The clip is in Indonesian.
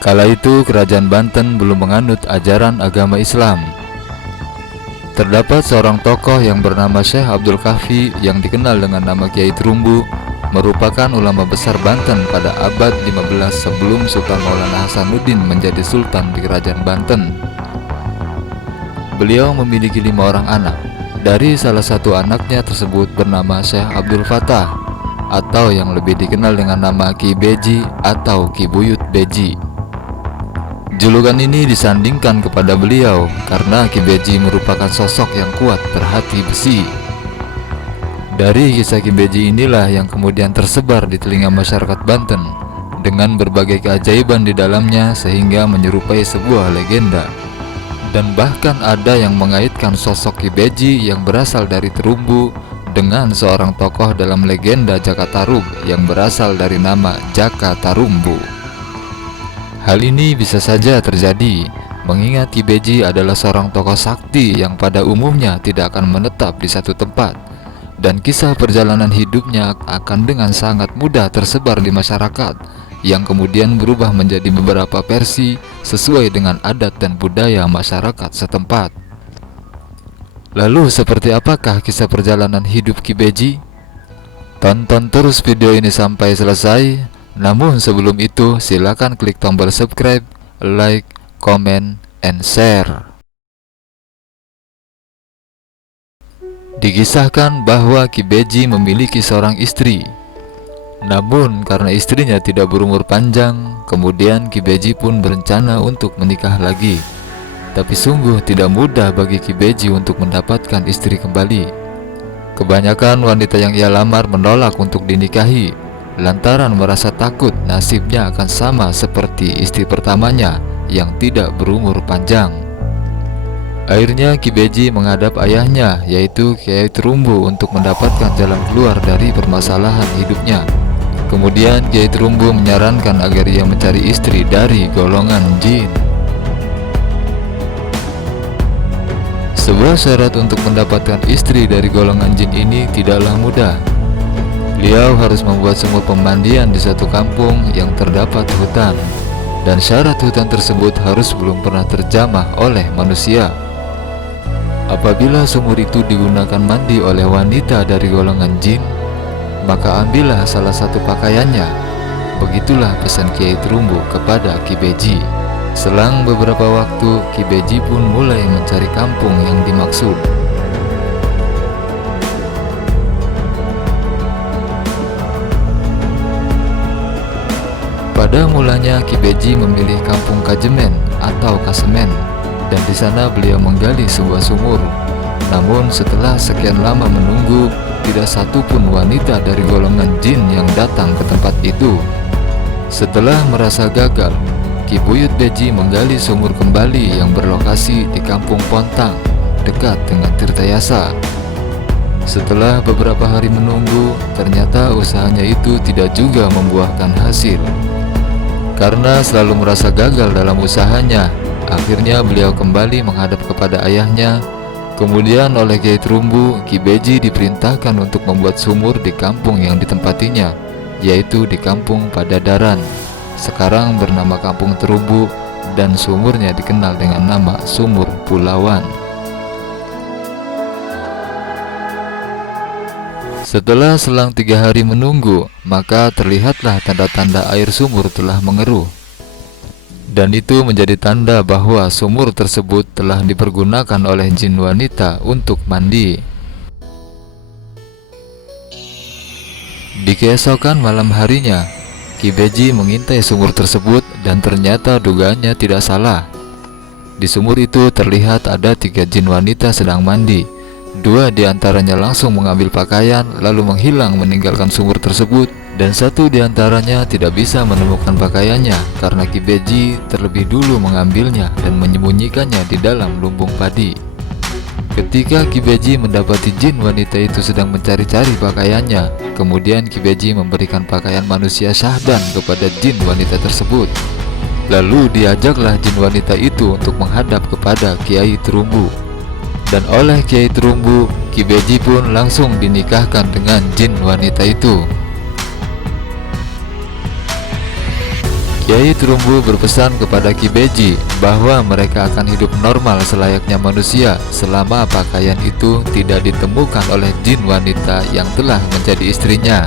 Kala itu kerajaan Banten belum menganut ajaran agama Islam. Terdapat seorang tokoh yang bernama Syekh Abdul Kahfi yang dikenal dengan nama Kiai Terumbu, merupakan ulama besar Banten pada abad 15 sebelum Sultan Maulana Hasanuddin menjadi sultan di kerajaan Banten. Beliau memiliki 5 orang anak. Dari salah satu anaknya tersebut bernama Syekh Abdul Fatah, atau yang lebih dikenal dengan nama Ki Beji atau Ki Buyut Beji. Julukan ini disandingkan kepada beliau karena Ki Beji merupakan sosok yang kuat berhati besi. Dari kisah Ki Beji inilah yang kemudian tersebar di telinga masyarakat Banten dengan berbagai keajaiban di dalamnya sehingga menyerupai sebuah legenda. Dan bahkan ada yang mengaitkan sosok Ki Beji yang berasal dari Terumbu dengan seorang tokoh dalam legenda Jaka Tarub yang berasal dari nama Jaka Tarumbu. Hal ini bisa saja terjadi mengingat Ki Beji adalah seorang tokoh sakti yang pada umumnya tidak akan menetap di satu tempat, dan kisah perjalanan hidupnya akan dengan sangat mudah tersebar di masyarakat yang kemudian berubah menjadi beberapa versi sesuai dengan adat dan budaya masyarakat setempat. Lalu seperti apakah kisah perjalanan hidup Ki Beji? Tonton terus video ini sampai selesai. Namun sebelum itu silakan klik tombol subscribe, like, comment, and share. Dikisahkan bahwa Ki Beji memiliki seorang istri. Namun karena istrinya tidak berumur panjang, kemudian Ki Beji pun berencana untuk menikah lagi. Tapi sungguh tidak mudah bagi Ki Beji untuk mendapatkan istri kembali. Kebanyakan wanita yang ia lamar menolak untuk dinikahi, lantaran merasa takut nasibnya akan sama seperti istri pertamanya yang tidak berumur panjang. Akhirnya Ki Beji menghadap ayahnya, yaitu Kiai Terumbu, untuk mendapatkan jalan keluar dari permasalahan hidupnya. Kemudian Kiai Terumbu menyarankan agar ia mencari istri dari golongan jin. Sebuah syarat untuk mendapatkan istri dari golongan jin ini tidaklah mudah. Beliau harus membuat sumur pemandian di satu kampung yang terdapat hutan, dan syarat hutan tersebut harus belum pernah terjamah oleh manusia. Apabila sumur itu digunakan mandi oleh wanita dari golongan jin, maka ambillah salah satu pakaiannya. Begitulah pesan Kiai Terumbu kepada Ki Beji. Selang beberapa waktu, Ki Beji pun mulai mencari kampung yang dimaksud. Pada mulanya Ki Beji memilih kampung Kajemen atau Kasemen, dan di sana beliau menggali sebuah sumur. Namun setelah sekian lama menunggu, tidak satu pun wanita dari golongan jin yang datang ke tempat itu. Setelah merasa gagal, Ki Buyut Beji menggali sumur kembali yang berlokasi di kampung Pontang, dekat dengan Tirtayasa. Setelah beberapa hari menunggu, ternyata usahanya itu tidak juga membuahkan hasil. Karena selalu merasa gagal dalam usahanya, akhirnya beliau kembali menghadap kepada ayahnya. Kemudian oleh Kiai Terumbu, Ki Beji diperintahkan untuk membuat sumur di kampung yang ditempatinya, yaitu di kampung Padadaran, sekarang bernama Kampung Terumbu, dan sumurnya dikenal dengan nama Sumur Pulauan. Setelah selang 3 hari menunggu, maka terlihatlah tanda-tanda air sumur telah mengeruh. Dan itu menjadi tanda bahwa sumur tersebut telah dipergunakan oleh jin wanita untuk mandi. Di keesokan malam harinya, Ki Beji mengintai sumur tersebut dan ternyata dugaannya tidak salah. Di sumur itu terlihat ada 3 jin wanita sedang mandi. 2 diantaranya langsung mengambil pakaian lalu menghilang meninggalkan sumur tersebut, dan 1 diantaranya tidak bisa menemukan pakaiannya karena Ki Beji terlebih dulu mengambilnya dan menyembunyikannya di dalam lumbung padi. Ketika Ki Beji mendapati jin wanita itu sedang mencari-cari pakaiannya, kemudian Ki Beji memberikan pakaian manusia syahdan kepada jin wanita tersebut. Lalu diajaklah jin wanita itu untuk menghadap kepada Kiai Terumbu. Dan oleh Kiai Terumbu, Ki Beji pun langsung dinikahkan dengan jin wanita itu. Kiai Trumbu berpesan kepada Ki Beji bahwa mereka akan hidup normal selayaknya manusia selama pakaian itu tidak ditemukan oleh jin wanita yang telah menjadi istrinya.